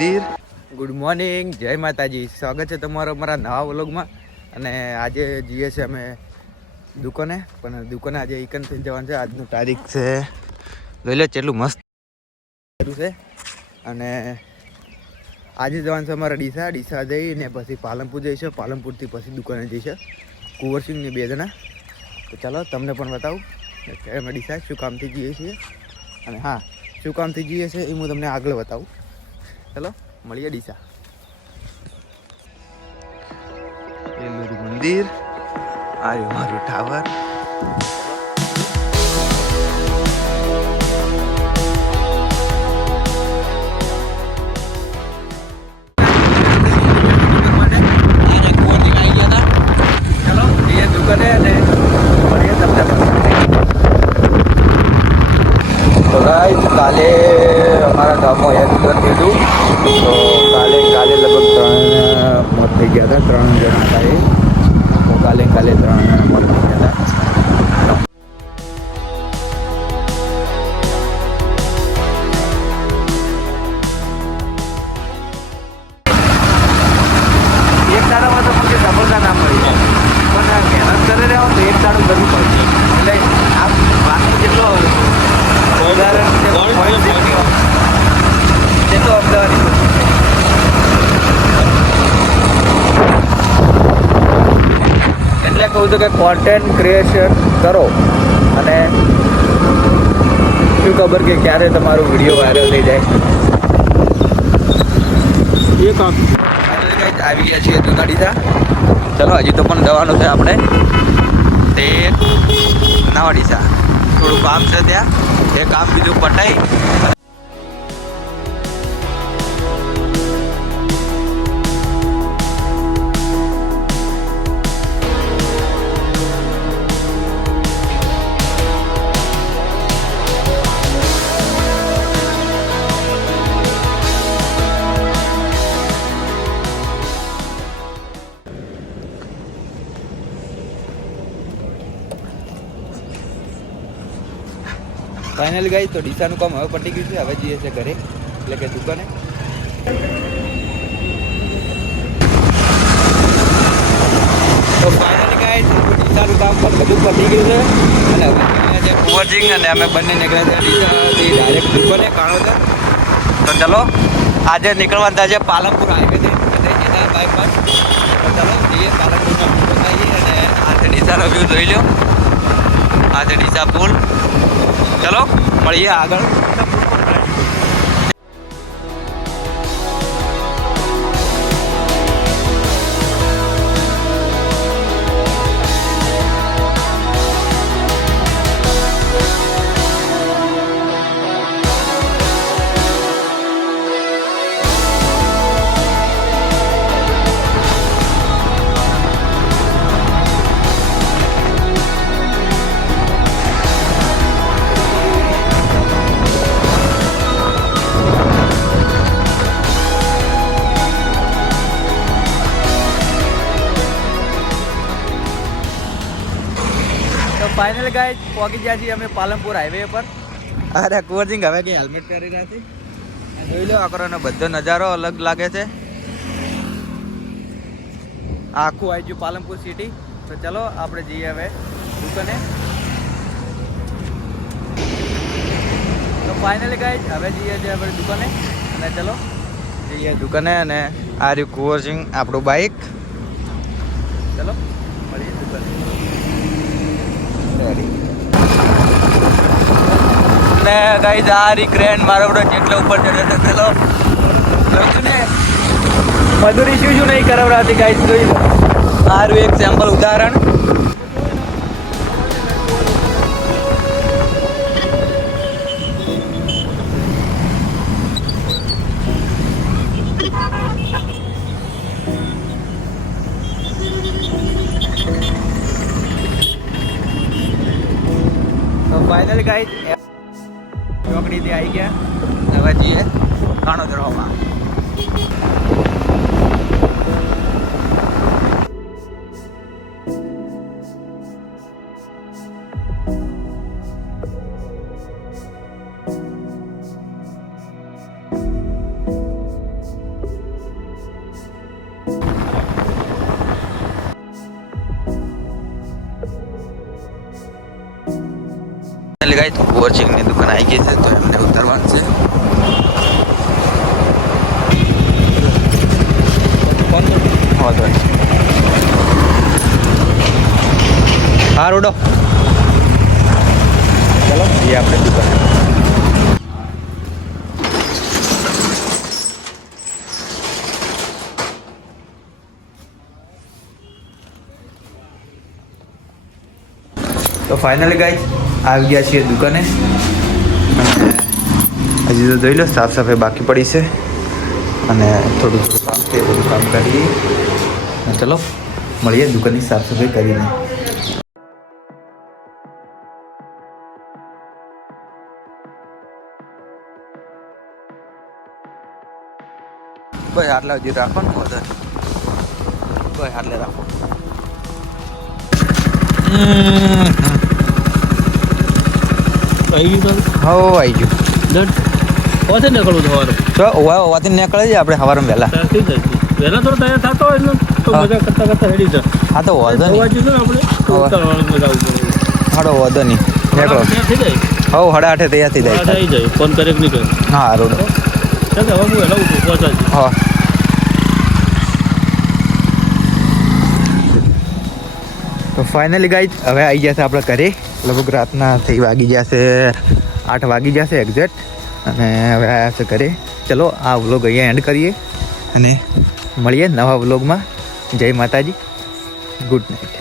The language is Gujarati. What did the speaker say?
મંદિર. ગુડ મોર્નિંગ, જય માતાજી. સ્વાગત છે તમારો અમારા નવા વ્લોગમાં. અને આજે જઈએ છીએ અમે દુકાને, પણ દુકાને આજે એકન થઈ જવાનું છે. આજનું તારીખ છે, જોઈ લો કેટલું મસ્ત છે. અને આજે જવાનું છે અમારા ડીસા જઈને પછી પાલનપુર જઈશું. પાલનપુરથી પછી દુકાને જઈશું કુંવરસિંહની 2 જણા. તો ચાલો તમને પણ બતાવું કે અમે ડીસા શું કામથી જઈએ છીએ. અને હા, શું કામથી જઈએ છીએ એ હું તમને આગળ બતાવું. ચલો મળીએ ડીસા. પેલું મંદિર, આ મારું ટાવર. કાલે અમારા ગામમાં એક્સિડન્ટ થયું તો કાલે લગભગ 3 મોત થઈ ગયા હતા. 3 જણા હતા એ. તો કાલે 3 મોત થઈ ગયા હતા. એક દાડામાં તો મને સફળતા ના મળી જાય, પણ મહેનત કરે રહ્યો તો એક દાડું કરવું પડશે. એટલે આ વાતનું જેટલો ઉદાહરણ જેટલો અમદાવાદ એટલે કહું છું કે કોન્ટેન્ટ ક્રિએશન કરો અને શું ખબર કે ક્યારે તમારો વિડીયો વાયરલ થઈ જાય. એ કામ આવી ગયા છીએ જૂના ડીસા. ચલો હજી તો પણ જવાનું છે આપણે તે નવા ડીસા. થોડું કામ છે ત્યાં, એ કામ બીજું પટાઈ ફાઇનલી ગઈ. તો ડીસાનું કામ હવે પટી ગયું છે. હવે જઈએ છીએ ઘરે, એટલે કે દુકાને. તો ફાઇનલી ગઈ ડીસાનું કામ પણ બધું પટી ગયું છે. અને હવે જે કુંવરસિંહ અને અમે બંને નીકળ્યા છે ડીસાથી ડાયરેક્ટ દુકાને કાણોદર. તો ચલો આજે નીકળવાના છે પાલનપુર હાઈવેથી બાયપાસ. તો ચલો જઈએ પાલનપુરમાં આવીએ અને આજે ડીસાનો વ્યૂ જોઈ લો. આજે ડીસા પુલ. ચલો મળીએ આગળ. ફાઇનલ ગાઈસ પહોંચી ગયા છીએ અમે પાલનપુર હાઈવે પર. અરે કુંવરસિંહ હવે કંઈ હેલ્મેટ પહેરી નથી. જોઈ લો આકરોનો બધો નજારો અલગ લાગે છે. આખું આવી ગયું પાલનપુર સિટી. તો ચલો આપણે જઈએ હવે દુકાને. તો ફાઇનલી ગાઈસ હવે જઈએ છીએ આપણે દુકાને. અને ચલો જઈએ દુકાને. અને આ રહ્યું કુંવરસિંહ આપણું બાઇક. ચલો મળીએ દુકાને. ને ગાઈસ આ રી ક્રેન મારો બધો જેટલો ઉપર ચડે છે. ચલો ને મજૂરી શું નહીં કરાવડાતી ગાઈસ. જોઈ લો સારું એક સેમ્પલ ઉદાહરણ. તો ફાઇનલી ગાઈસ ચોકડીથી આવી ગયા. હવે જઈએ કાણોદરમાં. ગાઈસ વોચિંગની દુકાન આવી ગઈ છે તો એમને ઉતરવાનું છે. હા રોડો ચલો એ આપણે દુકાન. તો ફાઇનલી ગાઈસ આવી ગયા છીએ દુકાને. હજી તો જોઈ લો સાફ સફાઈ બાકી પડી છે અને થોડું કામ છે બધું કામ કરીએ. ચલો મળીએ દુકાનની સાફ સફાઈ કરીને. બસ આટલા હજી રાખો ને વધારે. બસ આટલે રાખો. આવી ગયું હો આવી ગયું. દંડ ઓછે નીકળવું સવારે તો ઓવાથી નીકળે છે આપણે સવારમાં વહેલા. થઈ જાય વહેલા થોડો તૈયાર થતો હોય ને તો મજા કરતા કરતા હેડી જાય. હા તો વાંધો નહીં. બાજુ છે ને આપણે ઉતારવાનું મજા આવશે. હાડો વાંધો નહીં નીકળો. થઈ જાય હવ 8:30 તૈયાર થઈ જાય. આવી જાય ફોન કરે કે નહીં કરે. હા રોડ ચાલો હવે હું વહેલા ઉઠું પહોંચાડજો. હા તો ફાઇનલી ગાઈઝ હવે આવી જશે આપણે ઘરે. લગભગ રાતના વાગી જશે 8 વાગી જશે એક્ઝેક્ટ. અને હવે આવ્યા છે ઘરે. ચલો આ વ્લોગ અહીંયા એન્ડ કરીએ અને મળીએ નવા વ્લોગમાં. જય માતાજી, ગુડ નાઇટ.